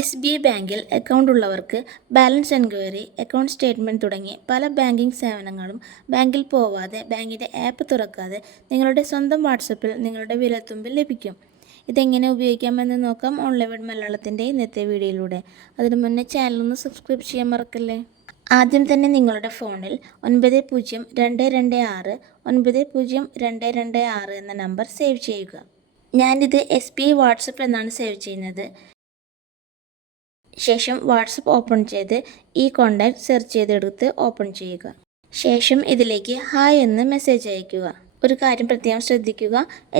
SBI ബാങ്കിൽ account ഉള്ളവർക്ക് balance enquiry, account statement തുടങ്ങിയ പല ബാങ്കിംഗ് സേവനങ്ങളും ബാങ്കിൽ പോവാതെ ബാങ്കിൻ്റെ ആപ്പ് തുറക്കാതെ നിങ്ങളുടെ സ്വന്തം വാട്സപ്പിൽ നിങ്ങളുടെ വിരൽത്തുമ്പിൽ ലഭിക്കും. ഇതെങ്ങനെ ഉപയോഗിക്കാമെന്ന് നോക്കാം ഓൺലൈൻ മലയാളത്തിൻ്റെ ഇന്നത്തെ വീഡിയോയിലൂടെ. അതിനു മുന്നേ ചാനലൊന്ന് സബ്സ്ക്രൈബ് ചെയ്യാൻ മറക്കല്ലേ. ആദ്യം തന്നെ നിങ്ങളുടെ ഫോണിൽ 9026900226 എന്ന നമ്പർ സേവ് ചെയ്യുക. ഞാനിത് SBI വാട്സപ്പ് എന്നാണ് സേവ് ചെയ്യുന്നത്. ശേഷം വാട്സപ്പ് ഓപ്പൺ ചെയ്ത് ഈ കോൺടാക്റ്റ് സെർച്ച് ചെയ്തെടുത്ത് ഓപ്പൺ ചെയ്യുക. ശേഷം ഇതിലേക്ക് ഹായ് എന്ന് മെസ്സേജ് അയയ്ക്കുക. ഒരു കാര്യം പ്രത്യേകം ശ്രദ്ധിക്കുക,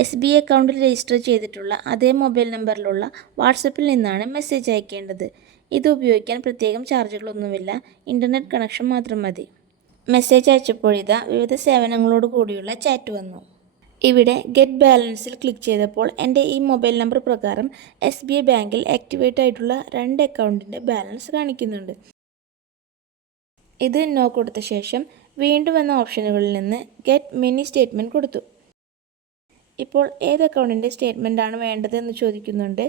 SBI അക്കൗണ്ടിൽ രജിസ്റ്റർ ചെയ്തിട്ടുള്ള അതേ മൊബൈൽ നമ്പറിലുള്ള വാട്സപ്പിൽ നിന്നാണ് മെസ്സേജ് അയക്കേണ്ടത്. ഇത് ഉപയോഗിക്കാൻ പ്രത്യേകം ചാർജുകളൊന്നുമില്ല, ഇൻ്റർനെറ്റ് കണക്ഷൻ മാത്രം മതി. മെസ്സേജ് അയച്ചപ്പോഴിതാ വിവിധ സേവനങ്ങളോട് കൂടിയുള്ള ചാറ്റ് വന്നു. ഇവിടെ ഗെറ്റ് ബാലൻസിൽ ക്ലിക്ക് ചെയ്തപ്പോൾ എൻ്റെ ഈ മൊബൈൽ നമ്പർ പ്രകാരം SBI ബാങ്കിൽ ആക്ടിവേറ്റ് ആയിട്ടുള്ള 2 അക്കൗണ്ടിൻ്റെ ബാലൻസ് കാണിക്കുന്നുണ്ട്. ഇത് നോ കൊടുത്ത ശേഷം വീണ്ടും എന്ന ഓപ്ഷനുകളിൽ നിന്ന് ഗെറ്റ് മിനി സ്റ്റേറ്റ്മെൻറ്റ് കൊടുത്തു. ഇപ്പോൾ ഏത് അക്കൗണ്ടിൻ്റെ സ്റ്റേറ്റ്മെൻ്റ് ആണ് വേണ്ടത് എന്ന് ചോദിക്കുന്നുണ്ട്.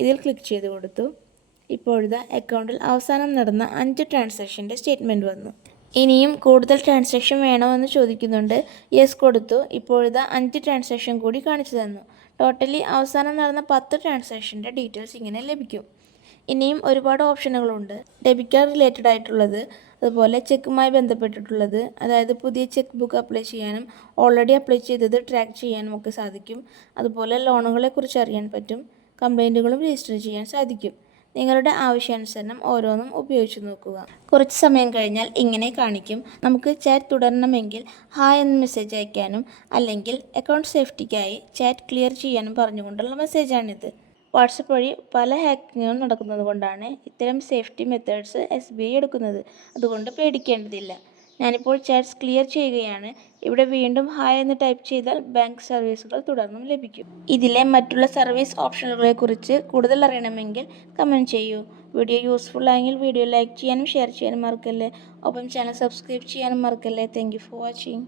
ഇതിൽ ക്ലിക്ക് ചെയ്ത് കൊടുത്തു. ഇപ്പോഴിതാ അക്കൗണ്ടിൽ അവസാനം നടന്ന 5 ട്രാൻസാക്ഷൻ്റെ സ്റ്റേറ്റ്മെൻറ്റ് വന്നു. ഇനിയും കൂടുതൽ ട്രാൻസാക്ഷൻ വേണോ എന്ന് ചോദിക്കുന്നുണ്ട്. യെസ് കൊടുത്തു. ഇപ്പോഴിതാ 5 ട്രാൻസാക്ഷൻ കൂടി കാണിച്ചു തന്നു. ടോട്ടലി അവസാനം നടന്ന 10 ട്രാൻസാക്ഷൻ്റെ ഡീറ്റെയിൽസ് ഇങ്ങനെ ലഭിക്കും. ഇനിയും ഒരുപാട് ഓപ്ഷനുകളുണ്ട്. ഡെബിറ്റ് കാർഡ് റിലേറ്റഡ് ആയിട്ടുള്ളത്, അതുപോലെ ചെക്കുമായി ബന്ധപ്പെട്ടിട്ടുള്ളത്, അതായത് പുതിയ ചെക്ക് ബുക്ക് അപ്ലൈ ചെയ്യാനും ഓൾറെഡി അപ്ലൈ ചെയ്തത് ട്രാക്ക് ചെയ്യാനും ഒക്കെ സാധിക്കും. അതുപോലെ ലോണുകളെക്കുറിച്ച് അറിയാൻ പറ്റും. കംപ്ലൈൻറ്റുകളും രജിസ്റ്റർ ചെയ്യാൻ സാധിക്കും. നിങ്ങളുടെ ആവശ്യാനുസരണം ഓരോന്നും ഉപയോഗിച്ച് നോക്കുക. കുറച്ച് സമയം കഴിഞ്ഞാൽ ഇങ്ങനെ കാണിക്കും. നമുക്ക് ചാറ്റ് തുടരണമെങ്കിൽ ഹായ് എന്ന് മെസ്സേജ് അയക്കാനും അല്ലെങ്കിൽ അക്കൗണ്ട് സേഫ്റ്റിക്കായി ചാറ്റ് ക്ലിയർ ചെയ്യാനും പറഞ്ഞുകൊണ്ടുള്ള മെസ്സേജാണിത്. വാട്സപ്പ് വഴി പല ഹാക്കിങ്ങും നടക്കുന്നത് കൊണ്ടാണ് ഇത്തരം സേഫ്റ്റി മെത്തേഡ്സ് SBI എടുക്കുന്നത്. അതുകൊണ്ട് പേടിക്കേണ്ടതില്ല. ഞാനിപ്പോൾ ചാറ്റ്സ് ക്ലിയർ ചെയ്യുകയാണ്. ഇവിടെ വീണ്ടും ഹായ് എന്ന് ടൈപ്പ് ചെയ്താൽ ബാങ്ക് സർവീസുകൾ തുടർന്നും ലഭിക്കും. ഇതിലെ മറ്റുള്ള സർവീസ് ഓപ്ഷനുകളെക്കുറിച്ച് കൂടുതൽ അറിയണമെങ്കിൽ കമൻറ്റ് ചെയ്യൂ. വീഡിയോ യൂസ്ഫുൾ ആയെങ്കിൽ വീഡിയോ ലൈക്ക് ചെയ്യാനും ഷെയർ ചെയ്യാനും മറക്കല്ലേ. ഒപ്പം ചാനൽ സബ്സ്ക്രൈബ് ചെയ്യാനും മറക്കല്ലേ. Thank you for watching.